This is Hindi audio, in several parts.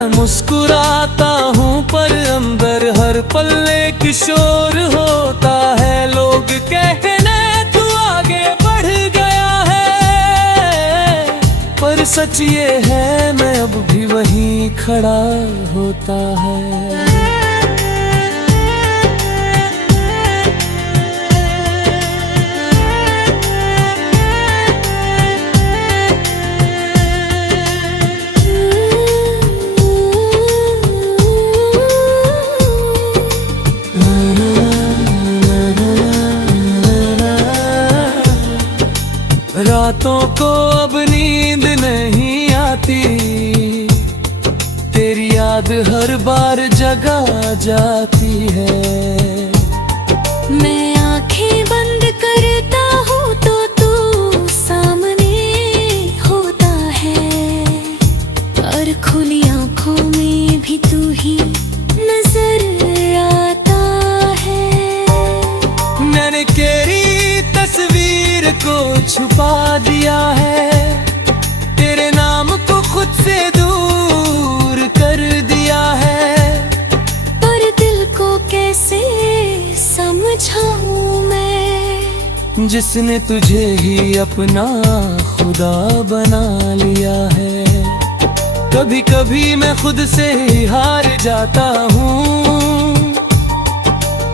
मुस्कुराता हूँ पर अंदर हर पल्ले किशोर होता है। लोग कहने तू आगे बढ़ गया है, पर सच ये है मैं अब भी वहीं खड़ा होता है। रातों को अब नींद नहीं आती, तेरी याद हर बार जगा जाती है। मैं आंखें बंद करता हूँ तो तू सामने होता है, और खुली आंखों में भी तू ही नजर आता है। मैंने तेरी तस्वीर को छुपा दिया है, तेरे नाम को खुद से दूर कर दिया है। पर दिल को कैसे समझाऊं मैं, जिसने तुझे ही अपना खुदा बना लिया है। कभी कभी मैं खुद से ही हार जाता हूँ,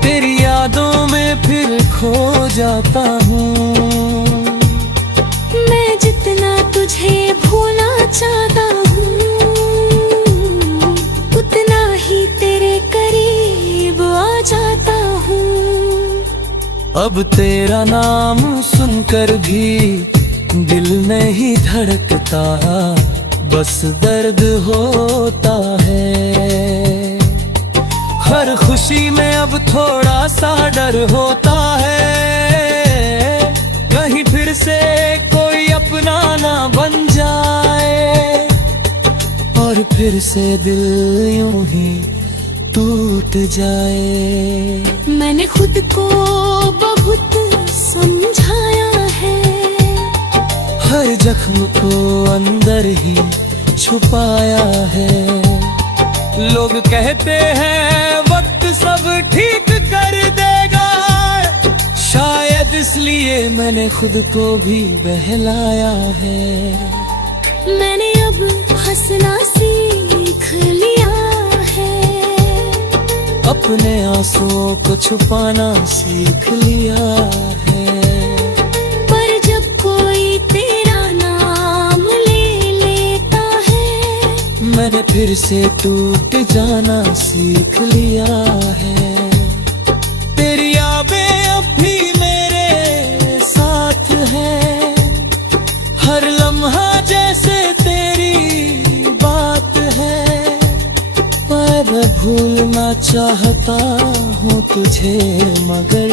तेरी यादों में फिर खो जाता हूँ। मैं जितना तुझे भूलना चाहता हूँ, उतना ही तेरे करीब आ जाता हूँ। अब तेरा नाम सुनकर भी दिल नहीं धड़कता, बस दर्द होता है। हर खुशी में अब थोड़ा सा डर होता है, कहीं फिर से कोई अपना ना बन जाए, और फिर से दिल यूं ही टूट जाए। मैंने खुद को बहुत समझाया है, हर जख्म को अंदर ही छुपाया है। लोग कहते हैं वक्त सब ठीक कर देगा, शायद इसलिए मैंने खुद को भी बहलाया है। मैंने अब हंसना सीख लिया है, अपने आंसुओं को छुपाना सीख लिया है। पर जब कोई तेरा नाम ले लेता है, मैंने फिर से टूट जाना सीख लिया है। तेरी यादें अब भी मेरे साथ है, हर लम्हा जैसे तेरी बात है। पर भूलना चाहता हूँ तुझे, मगर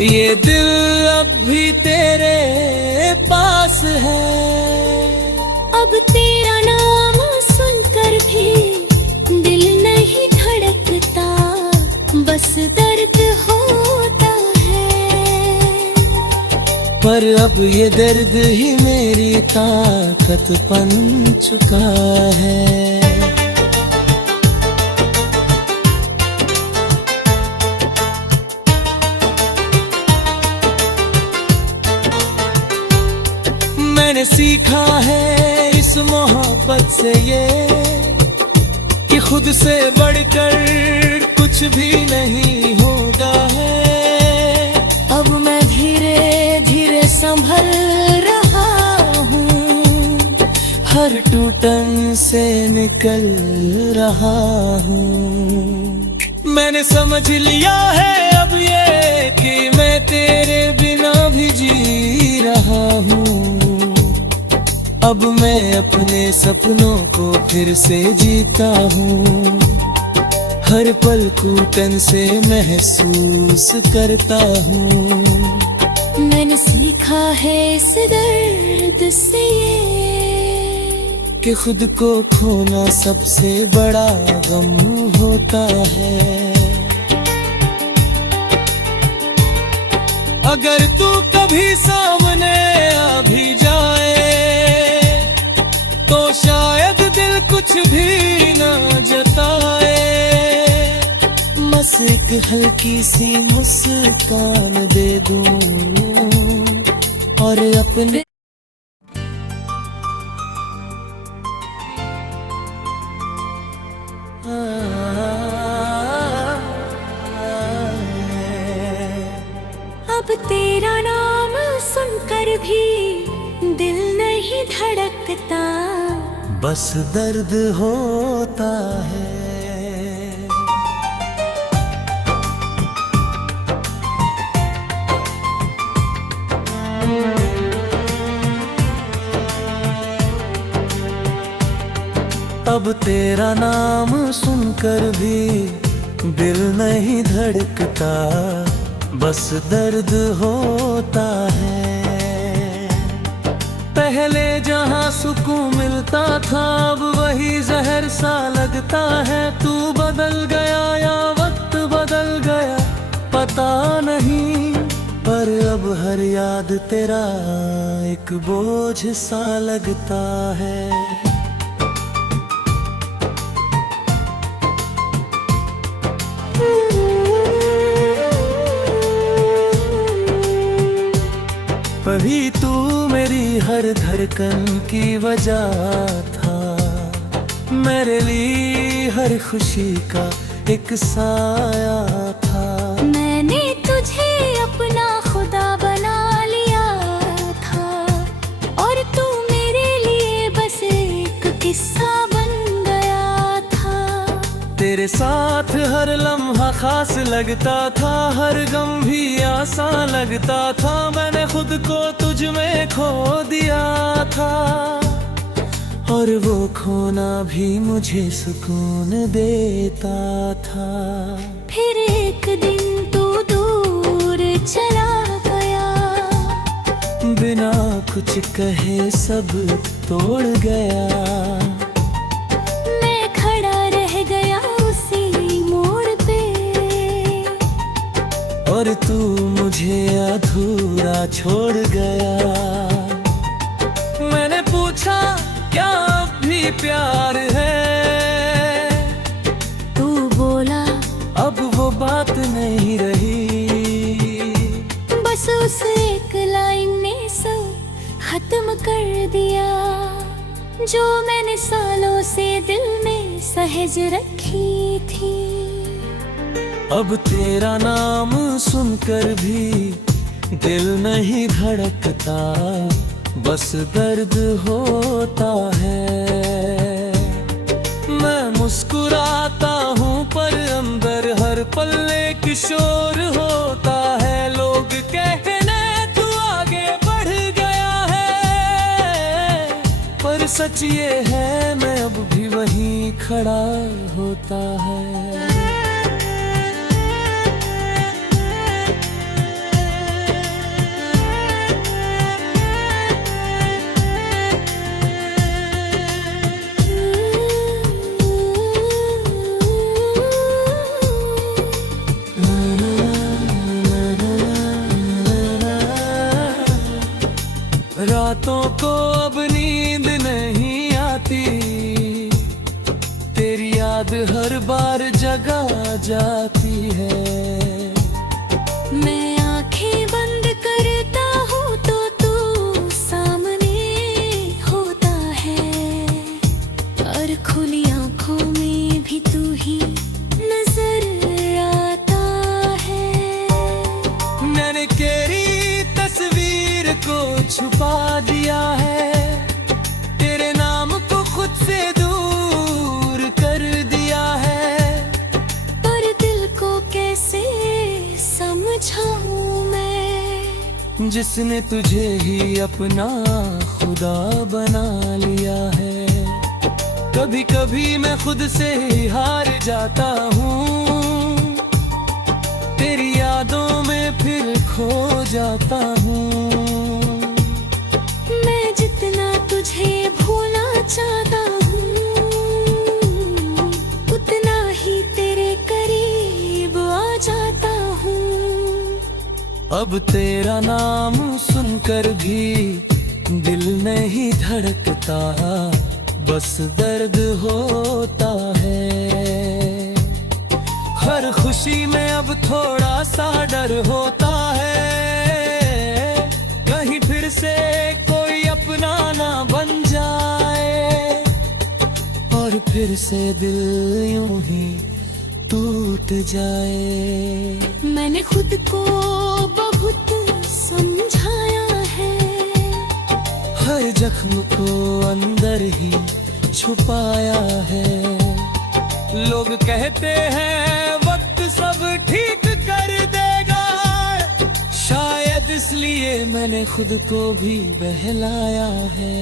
ये दिल अब भी तेरे पास है। अब तेरा नाम सुनकर भी दिल नहीं धड़कता, बस दर्द होता है। पर अब ये दर्द ही मेरी ताकत बन चुका है। मैंने सीखा है इस मोहब्बत से ये, कि खुद से बढ़कर कुछ भी नहीं होता है। अब मैं धीरे धीरे संभल रहा हूँ, हर टूटन से निकल रहा हूँ। मैंने समझ लिया है अब ये कि मैं तेरे बिना भी जी रहा हूँ। अब मैं अपने सपनों को फिर से जीता हूँ, हर पल घुटन से महसूस करता हूँ। मैंने सीखा है इस दर्द से ये, कि खुद को खोना सबसे बड़ा गम होता है। अगर तू कभी सामने आ भी जाए तो शायद दिल कुछ कुछ भी ना जताए, बस एक हल्की सी मुस्कान दे दूं और अपने अब तेरा नाम सुनकर भी दिल नहीं धड़कता, बस दर्द होता है। अब तेरा नाम सुनकर भी दिल नहीं धड़कता, बस दर्द होता है। पहले जहां सुकून मिलता था, अब वही जहर सा लगता है। तू बदल गया या वक्त बदल गया पता नहीं, पर अब हर याद तेरा एक बोझ सा लगता है। कभी तू मेरी हर धड़कन की वजह था, मेरे लिए हर खुशी का एक साया था। मैंने तुझे अपना खुदा बना लिया था, और तू मेरे लिए बस एक किस्सा बन गया था। तेरे साथ हर लम्हा खास लगता था, हर गम भी आसान लगता था। मैंने खुद को तुझ में खो दिया था, और वो खोना भी मुझे सुकून देता था। फिर एक दिन तू दूर चला गया, बिना कुछ कहे सब तोड़ गया। मैं खड़ा रह गया उसी मोड़ पे, और तू मुझे अधूरा छोड़ गया। मैंने पूछा क्या अब भी प्यार है, तू बोला अब वो बात नहीं रही। बस उस एक लाइन ने सब खत्म कर दिया, जो मैंने सालों से दिल में सहेज रखी थी। अब तेरा नाम सुनकर भी दिल नहीं धड़कता, बस दर्द होता है। मैं मुस्कुराता हूँ पर अंदर हर पल एक शोर होता है। लोग कहने तू आगे बढ़ गया है, पर सच ये है मैं अब भी वहीं खड़ा होता है। रातों को अब नींद नहीं आती, तेरी याद हर बार जगा जाती है। मैं आंखें बंद करता हूँ तो तू सामने होता है, और खुली आंखों में भी तू ही नजर आता है। मैंने तेरी तस्वीर को छुपा दिया है, तेरे नाम को खुद से दूर कर दिया है। पर दिल को कैसे समझाऊं मैं, जिसने तुझे ही अपना खुदा बना लिया है। कभी कभी मैं खुद से ही हार जाता हूँ, तेरी यादों में फिर खो जाता हूँ। मैं जितना तुझे भूलना चाहता हूँ, उतना ही तेरे करीब आ जाता हूँ। अब तेरा नाम सुनकर भी दिल नहीं धड़कता, बस दर्द होता है। हर खुशी में अब थोड़ा सा डर होता है, कहीं फिर से कोई अपना ना बन जाए, और फिर से दिल यूं ही टूट जाए। मैंने खुद को बहुत समझाया है, हर जख्म को अंदर ही छुपाया है। लोग कहते हैं वक्त सब ठीक कर देगा, शायद इसलिए मैंने खुद को भी बहलाया है।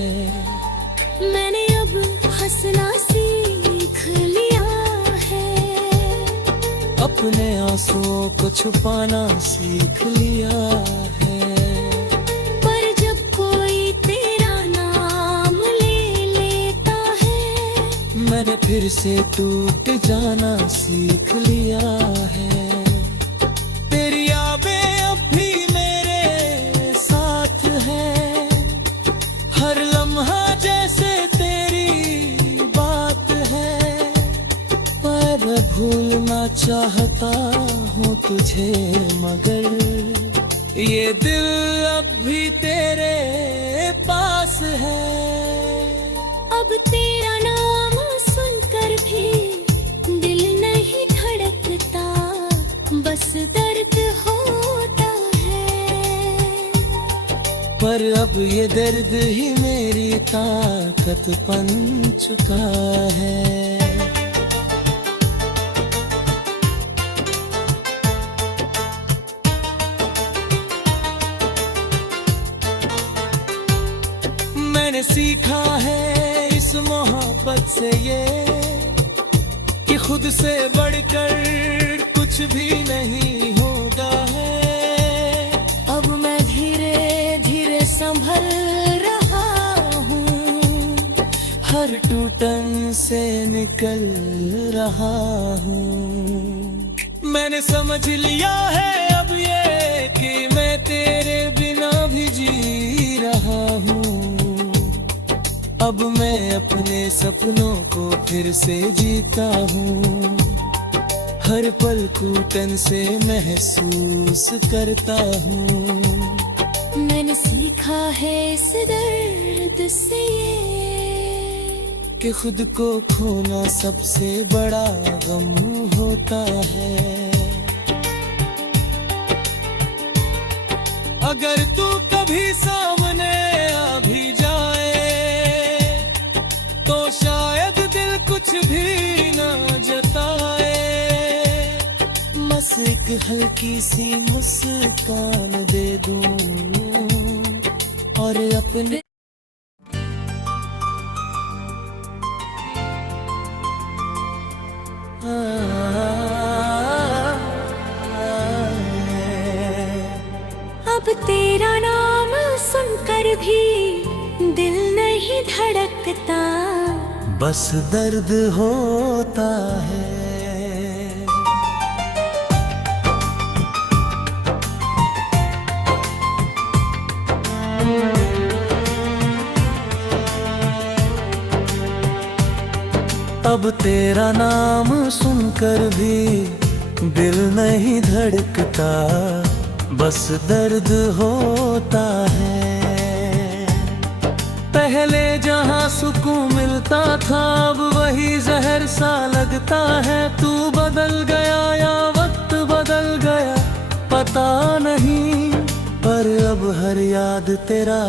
मैंने अब हंसना सीख लिया है, अपने आंसुओं को छुपाना सीख लिया है। पर जब कोई तेरा नाम ले लेता है, मैंने फिर से टूट जाना सीख लिया है। तेरी यादें अब भी मेरे साथ है, हर लम्हा जैसे तेरी बात है। पर भूलना चाहता हूँ तुझे, मगर ये दिल अब भी तेरे पास है। अब तेरा नाम सुनकर भी दिल नहीं धड़कता, बस दर्द होता है। पर अब ये दर्द ही मेरी ताकत बन चुका है। मैंने सीखा है इस मोहब्बत से ये, कि खुद से बढ़कर कुछ भी नहीं होता है। अब मैं धीरे धीरे संभल रहा हूँ, हर टूटन से निकल रहा हूँ। मैंने समझ लिया है अब ये कि मैं तेरे बिना भी जी रहा हूँ। अब मैं अपने सपनों को फिर से जीता हूँ, हर पल घुटन से महसूस करता हूँ। मैंने सीखा है इस दर्द से ये, कि खुद को खोना सबसे बड़ा गम होता है। अगर तू कभी सामने आ भी जाए, तो शायद दिल कुछ भी ना जताए। बस एक हल्की सी मुस्कान दे दूं और अपने अब तेरा नाम सुनकर भी दिल नहीं धड़कता, बस दर्द होता है। अब तेरा नाम सुनकर भी दिल नहीं धड़कता, बस दर्द होता है। पहले जहाँ सुकून मिलता था, अब वही जहर सा लगता है। तू बदल गया या वक्त बदल गया पता नहीं, पर अब हर याद तेरा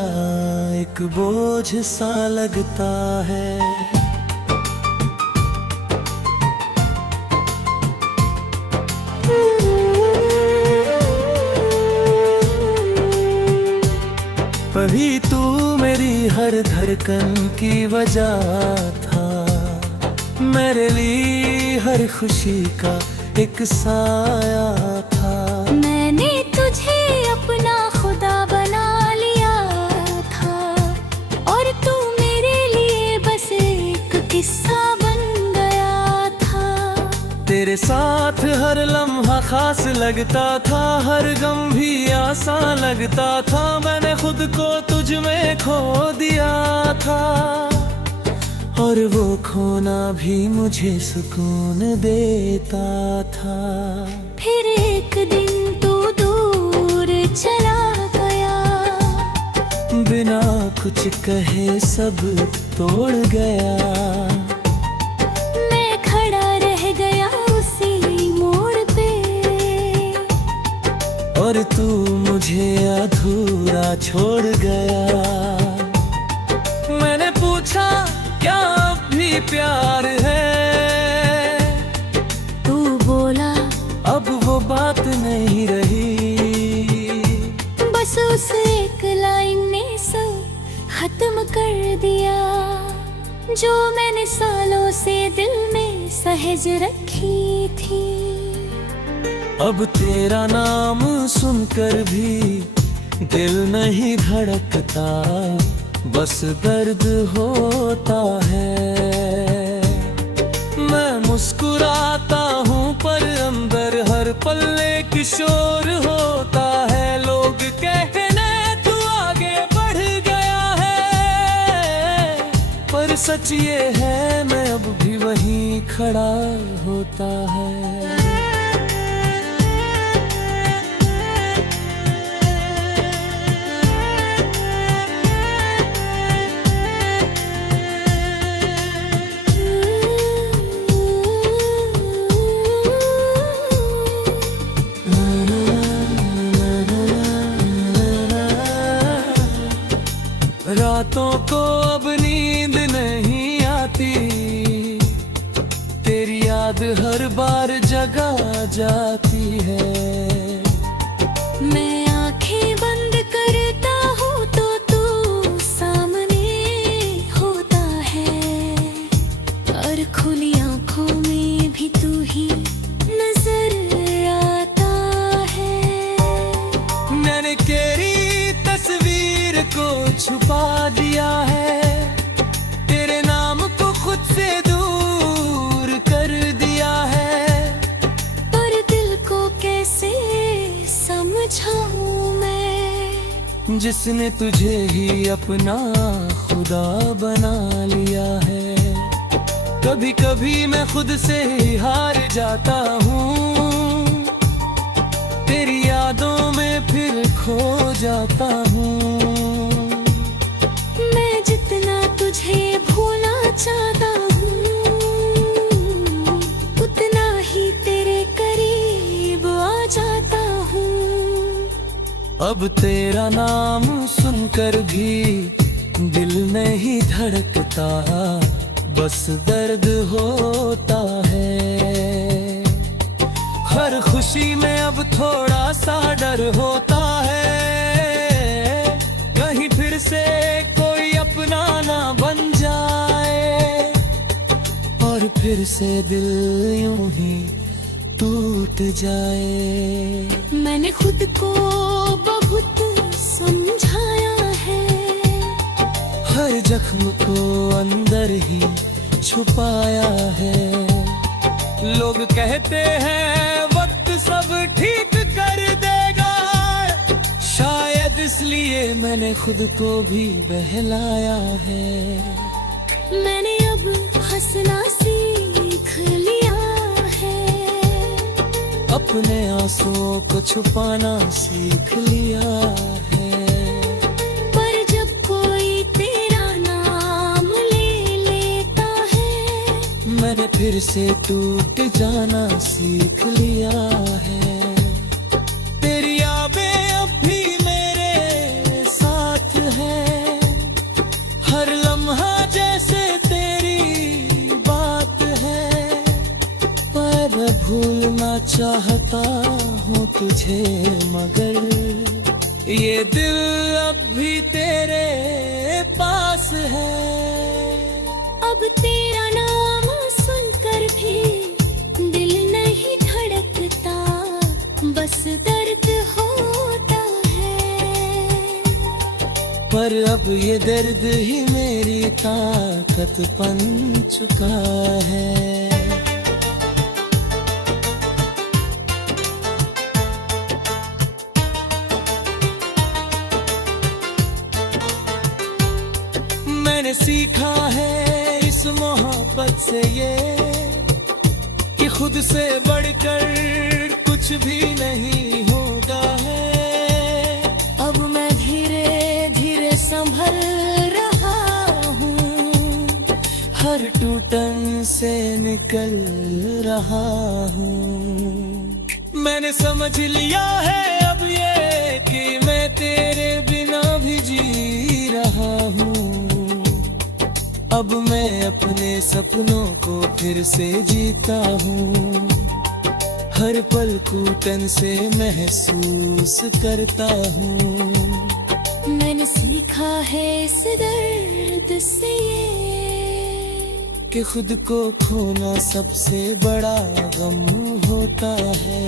एक बोझ सा लगता है। अभी तू मेरी हर धड़कन की वजह था, मेरे लिए हर खुशी का एक साया था। मैंने तुझे अपना खुदा बना लिया था, और तू मेरे लिए बस एक किस्सा बन गया था। तेरे साथ हर लम्हा खास लगता था, हर गम भी आसान लगता था। मैंने खुद को तुझ में खो दिया था, और वो खोना भी मुझे सुकून देता था। फिर एक दिन तू दूर चला गया, बिना कुछ कहे सब तोड़ गया। मैं खड़ा रह गया उसी मोड़ पे, और तू मुझे अधूरा छोड़ गया। मैंने पूछा क्या अब भी प्यार है, तू बोला अब वो बात नहीं रही। बस उस एक लाइन ने सब खत्म कर दिया, जो मैंने सालों से दिल में सहेज रखी थी। अब तेरा नाम सुनकर भी दिल नहीं धड़कता, बस दर्द होता है। मैं मुस्कुराता हूँ पर अंदर हर पल एक शोर होता है। लोग कहने तू आगे बढ़ गया है, पर सच ये है मैं अब भी वहीं खड़ा होता है। रातों को अब नींद नहीं आती, तेरी याद हर बार जगा जाती है। मैं आंखें बंद करता हूँ तो तू सामने होता है, और खुली आंखों में भी तू ही नजर आता है। मैंने तेरी तस्वीर को छुपा दिया है, तेरे नाम को खुद से दूर कर दिया है। पर दिल को कैसे समझाऊं मैं, जिसने तुझे ही अपना खुदा बना लिया है। कभी कभी मैं खुद से ही हार जाता हूँ, तेरी यादों में फिर खो जाता हूँ। मैं जितना तुझे भूलना चाहता हूँ, उतना ही तेरे करीब आ जाता हूँ। अब तेरा नाम सुनकर भी दिल नहीं धड़कता, बस दर्द होता है। हर खुशी में अब थोड़ा सा डर होता है, कहीं फिर से कोई अपना ना बन जाए, और फिर से दिल यूं ही टूट जाए। मैंने खुद को बहुत समझाया है, हर जख्म को अंदर ही छुपाया है। लोग कहते हैं वक्त सब ठीक कर देगा, शायद इसलिए मैंने खुद को भी बहलाया है। मैंने अब हंसना सीख लिया है, अपने आंसुओं को छुपाना सीख लिया है। पर जब कोई तेरा नाम ले लेता है, मैंने फिर से टूट जाना सीख लिया है। तेरी यादें अब भी मेरे साथ हैं, हर लम्हा जैसे तेरी बात है। पर भूलना चाहता हूँ तुझे, मगर ये दिल अब भी तेरे पास है। अब तेरा नाम सुनकर भी दिल नहीं धड़कता, बस दर्द होता है। पर अब ये दर्द ही मेरी ताकत बन चुका है। मैंने सीखा है इस इस मोहब्बत से ये कि खुद से बढ़कर कुछ भी नहीं होता है। अब मैं धीरे धीरे संभल रहा हूँ, हर टूटन से निकल रहा हूँ। मैंने समझ लिया है अब ये कि मैं तेरे बिना भी जी रहा हूँ। अब मैं अपने सपनों को फिर से जीता हूँ, हर पल घुटन से महसूस करता हूँ। मैंने सीखा है इस दर्द से ये कि खुद को खोना सबसे बड़ा गम होता है।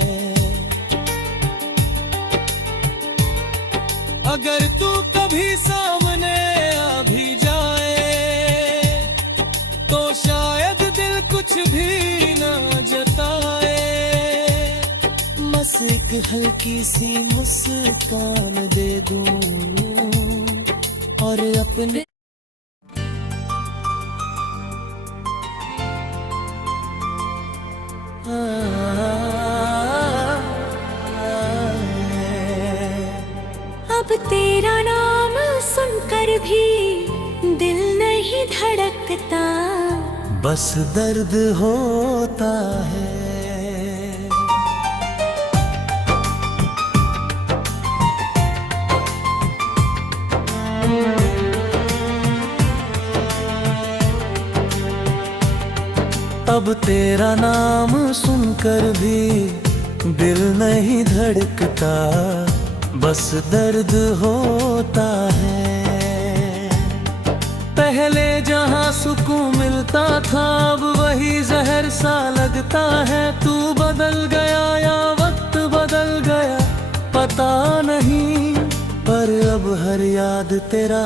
अगर तू कभी सामने आ भी जाए तो शायद दिल कुछ भी ना जताए। बस एक हल्की सी मुस्कान दे दूं और अपने अब तेरा नाम सुनकर भी दिल नहीं धड़कता, बस दर्द होता है। अब तेरा नाम सुनकर भी दिल नहीं धड़कता, बस दर्द होता है। पहले जहाँ सुकून मिलता था अब वही जहर सा लगता है। तू बदल गया या वक्त बदल गया पता नहीं, पर अब हर याद तेरा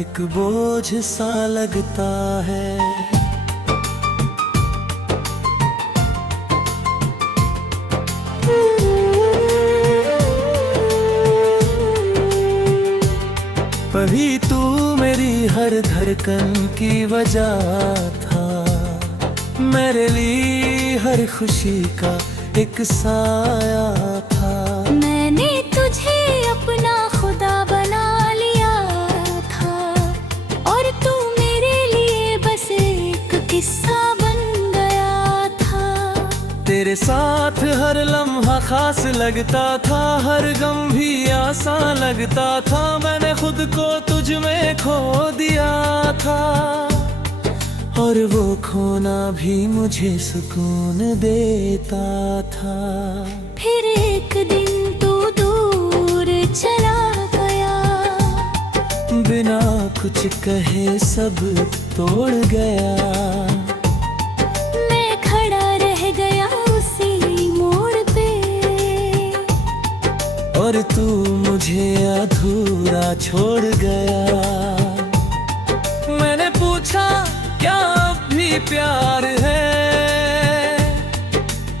एक बोझ सा लगता है। कभी तू मेरी हर धड़कन की वजह था, मेरे लिए हर खुशी का एक साया था। मैंने तुझे अपना खुदा बना लिया था और तू मेरे लिए बस एक किस्सा बन गया था। तेरे साथ हर लम्हा खास लगता था, हर गम भी आसान लगता था। मैंने खुद को तुझ में खो दिया था और वो खोना भी मुझे सुकून देता था। फिर एक दिन तू दूर चला गया, बिना कुछ कहे सब तोड़ गया। मैं खड़ा रह गया उसी मोड़ पे और तू मुझे अधूरा छोड़ गया। मैंने पूछा क्या अब भी प्यार है,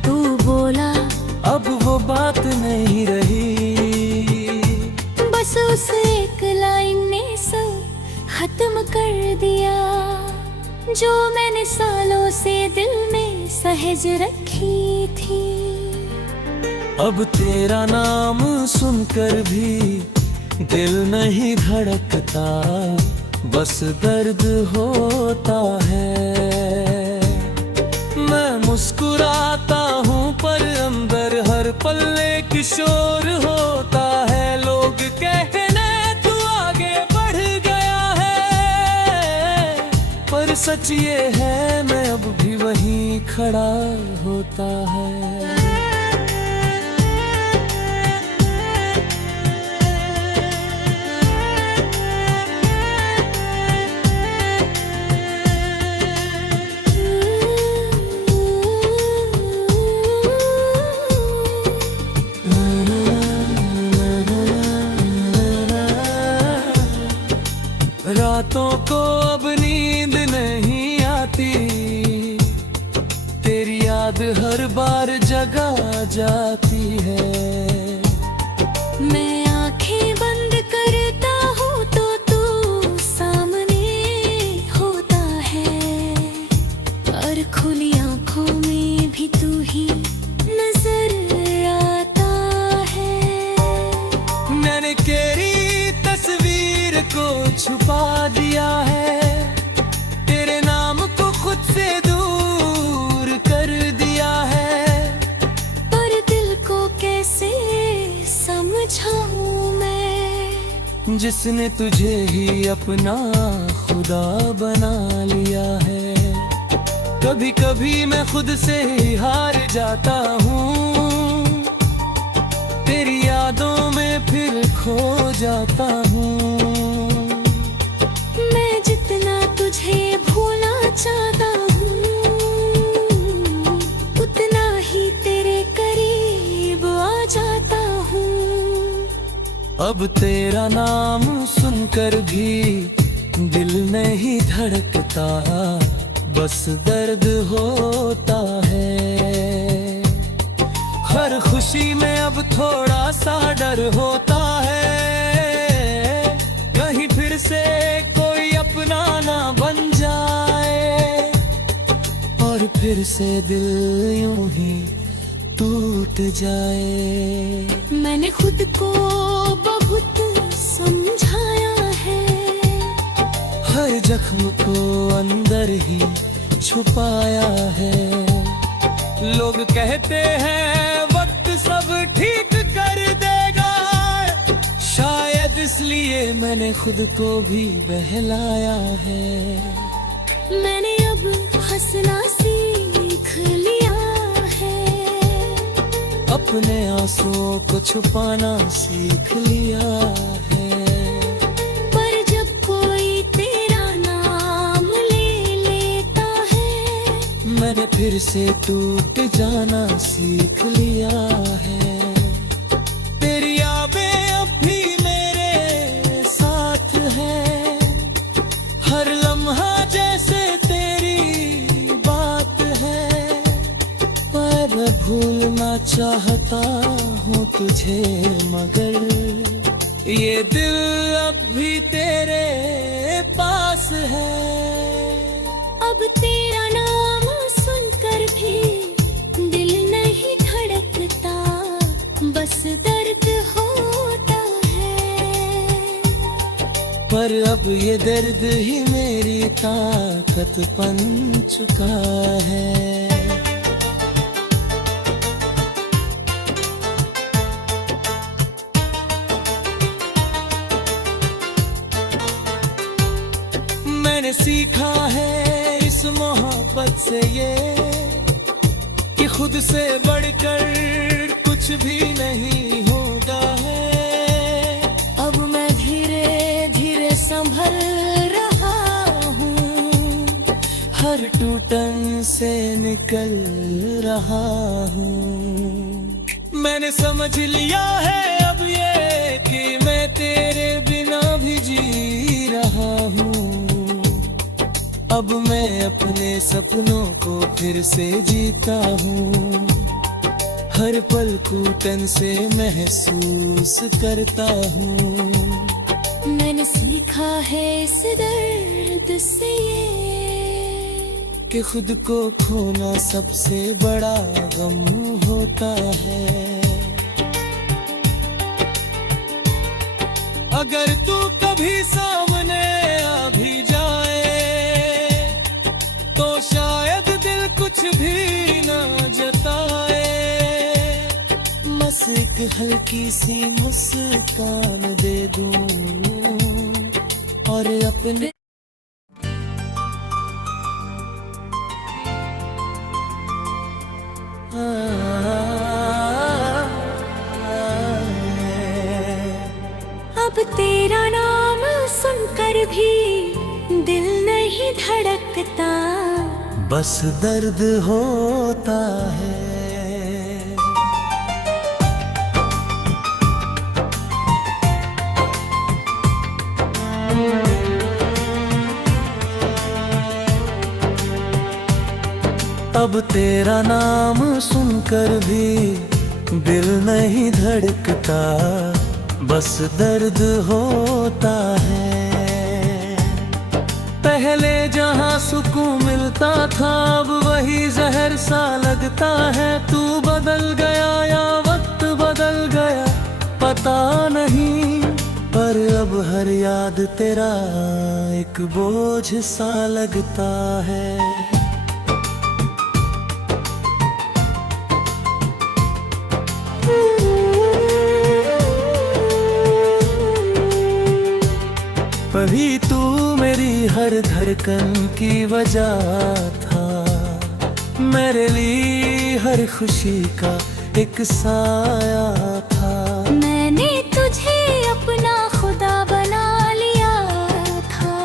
तू बोला अब वो बात नहीं रही। बस उस एक लाइन ने सब खत्म कर दिया, जो मैंने सालों से दिल में सहेज रखी थी। अब तेरा नाम सुनकर भी दिल नहीं धड़कता, बस दर्द होता है। मैं मुस्कुराता हूँ पर अंदर हर पल एक शोर होता है। लोग कहने तू आगे बढ़ गया है, पर सच ये है मैं अब भी वहीं खड़ा होता है। रातों को अब नींद नहीं आती, तेरी याद हर बार जगा जाती है। मैं आंखें बंद करता हूँ तो तू सामने होता है। जिसने तुझे ही अपना खुदा बना लिया है। कभी कभी मैं खुद से ही हार जाता हूँ, तेरी यादों में फिर खो जाता हूँ। मैं जितना तुझे भूलना चाहता हूँ, उतना ही तेरे करीब आ जाता हूँ। अब तेरा नाम सुनकर भी दिल नहीं धड़कता, बस दर्द होता है। हर खुशी में अब थोड़ा सा डर होता है, कहीं फिर से कोई अपना ना बन जाए, और फिर से दिल यूं ही टूट जाए। मैंने खुद को बहुत समझाया है, हर जख्म को अंदर ही छुपाया है। लोग कहते हैं वक्त सब ठीक कर देगा, शायद इसलिए मैंने खुद को भी बहलाया है। मैंने अब हंसना सीख लिया है, अपने आंसुओं को छुपाना सीख लिया है। पर जब कोई तेरा नाम ले लेता है, मैंने फिर से टूट जाना सीख लिया है। तेरी यादें अब भी मेरे साथ है, हर लम्हा जैसे तेरी बात है। पर मैं भूलना चाहता हूँ तुझे, मगर ये दिल अब भी तेरे पास है। अब तेरा नाम सुनकर भी दिल नहीं धड़कता, बस दर्द होता है। पर अब ये दर्द ही मेरी ताकत बन चुका है। मैंने सीखा है इस मोहब्बत से ये, कि खुद से बढ़कर कुछ भी नहीं होता है। अब मैं धीरे धीरे संभल रहा हूँ, हर टूटन से निकल रहा हूँ। मैंने समझ लिया है अब ये कि मैं तेरे बिना भी जी रहा हूँ। अब मैं अपने सपनों को फिर से जीता हूँ, हर पल घुटन से महसूस करता हूँ। मैंने सीखा है इस दर्द से ये, कि खुद को खोना सबसे बड़ा गम होता है। अगर तू कभी सामने आ भी जाए, तो शायद दिल कुछ भी ना जताए। बस एक हल्की सी मुस्कान दे दूं और अपने अब तेरा नाम सुनकर भी दिल नहीं धड़कता, बस दर्द होता है। अब तेरा नाम सुनकर भी दिल नहीं धड़कता, बस दर्द होता है। पहले जहाँ सुकून मिलता था, अब वही जहर सा लगता है। तू बदल गया या वक्त बदल गया पता नहीं, पर अब हर याद तेरा एक बोझ सा लगता है। तभी तू मेरी हर धड़कन की वजह था, मेरे लिए हर खुशी का एक साया था। मैंने तुझे अपना खुदा बना लिया था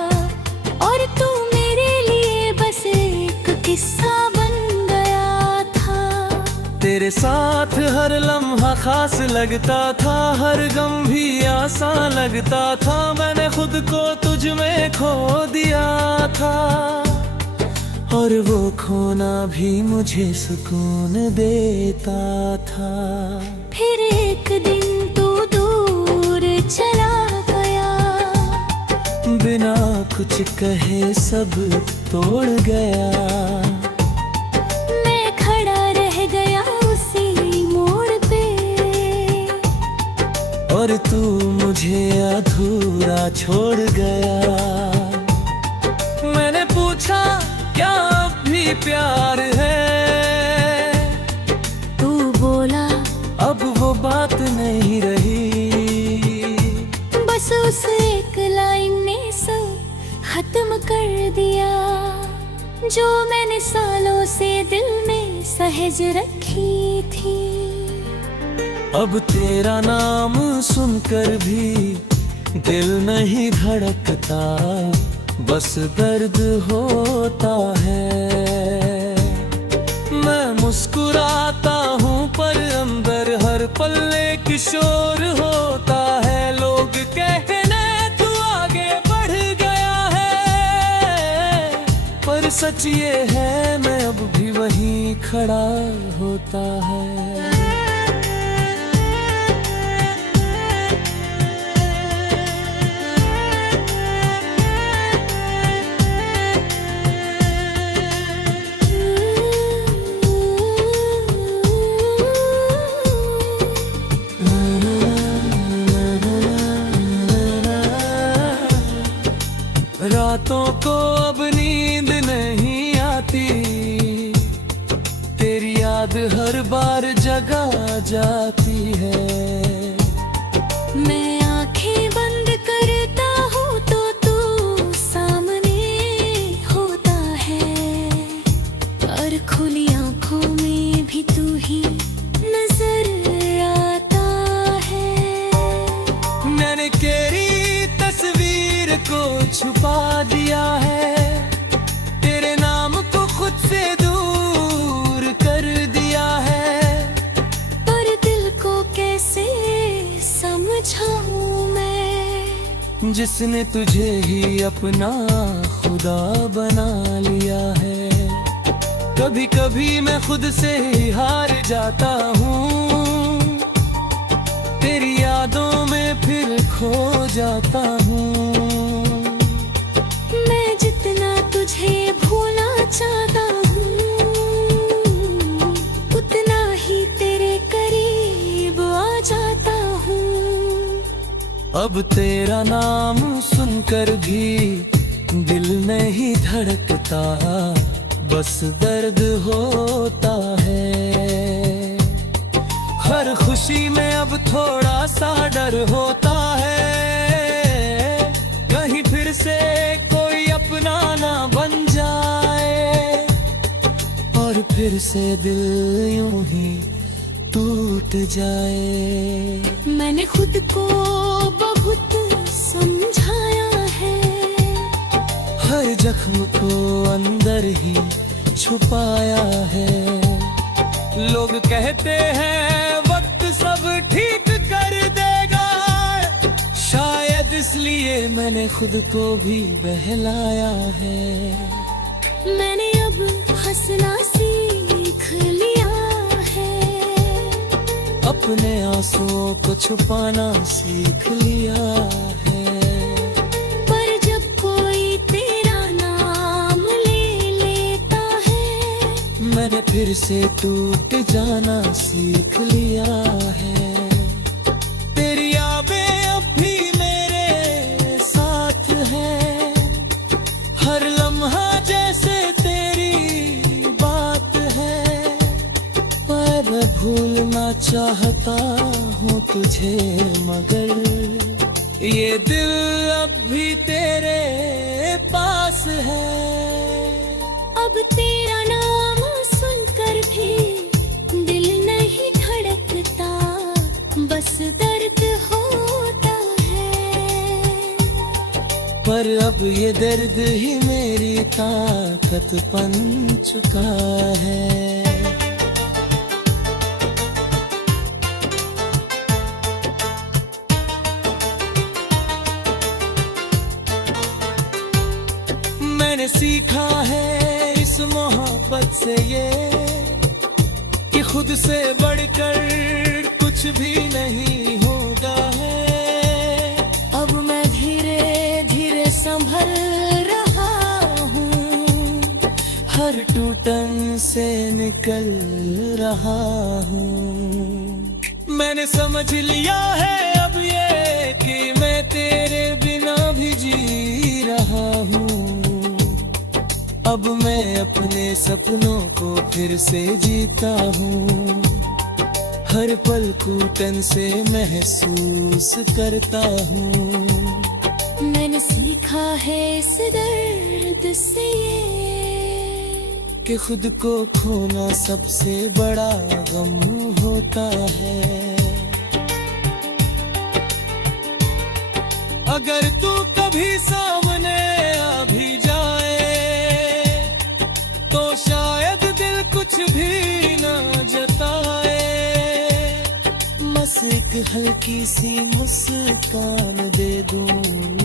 और तू मेरे लिए बस एक किस्सा बन गया था। तेरे साथ हर लम्हा खास लगता था, हर गम भी आसान लगता था। मैंने खुद को तुझ में खो दिया था और वो खोना भी मुझे सुकून देता था। फिर एक दिन तू दूर चला गया, बिना कुछ कहे सब तोड़ गया। मैं खड़ा रह गया उसी मोड़ पे और तू मुझे अधूरा छोड़ गया। मैंने पूछा क्या अब भी प्यार है, तू बोला अब वो बात नहीं रही। बस उस एक लाइन ने सब खत्म कर दिया, जो मैंने सालों से दिल में सहेज रखी थी। अब तेरा नाम सुनकर भी दिल नहीं धड़कता, बस दर्द होता है। मैं मुस्कुराता हूँ पर अंदर हर पल एक शोर होता है। लोग कहने तू आगे बढ़ गया है, पर सच ये है मैं अब भी वहीं खड़ा होता है। रातों को अब नींद नहीं आती, तेरी याद हर बार जगा जाती है। मैं आंखें बंद करता हूँ तो तू सामने होता है, और खुली आंखों में भी तू ही नजर आता है। मैंने तेरी तस्वीर को छुपा दिया है, तेरे नाम को खुद से दूर कर दिया है। पर दिल को कैसे समझाऊं मैं, जिसने तुझे ही अपना खुदा बना लिया है। कभी कभी मैं खुद से ही हार जाता हूँ, तेरी यादों में फिर खो जाता हूँ। मैं जितना तुझे भूलना चाहता हूँ, उतना ही तेरे करीब आ जाता हूँ। अब तेरा नाम सुनकर भी दिल नहीं धड़कता, बस दर्द होता है। हर खुशी में अब थोड़ा सा डर होता है, कहीं फिर से कोई अपना ना बन जाए और फिर से दिल यूं ही टूट जाए। मैंने खुद को बहुत समझाया है, हर जख्म को अंदर ही छुपाया है। लोग कहते हैं वक्त सब ठीक कर देगा, शायद इसलिए मैंने खुद को भी बहलाया है। मैंने अब हंसना सीख लिया है, अपने आंसुओं को छुपाना सीख लिया है। पर जब कोई तेरा नाम ले लेता है, मैंने फिर से टूट जाना सीख लिया है। तेरी यादें अब भी मेरे साथ हैं, हर लम्हा जैसे तेरी बात है। पर भूलना चाहता हूँ तुझे, मगर ये दिल अब भी तेरे पास है। अब तेरा नाम सुनकर भी दिल नहीं धड़कता, बस दर्द होता है। पर अब ये दर्द ही मेरी ताकत बन चुका है। मैंने सीखा है इस मोहब्बत से ये कि खुद से बढ़कर कुछ भी नहीं होता है। अब मैं धीरे धीरे संभल रहा हूँ, हर टूटन से निकल रहा हूँ। मैंने समझ लिया है अब ये कि मैं तेरे बिना भी जी रहा हूँ। अब मैं अपने सपनों को फिर से जीता हूँ, हर पल घुटन से महसूस करता हूँ। मैंने सीखा है इस दर्द से ये कि खुद को खोना सबसे बड़ा गम होता है। अगर तू कभी सामने आ भी जाए तो शायद दिल कुछ भी ना जताए। बस एक हल्की सी मुस्कान दे दूं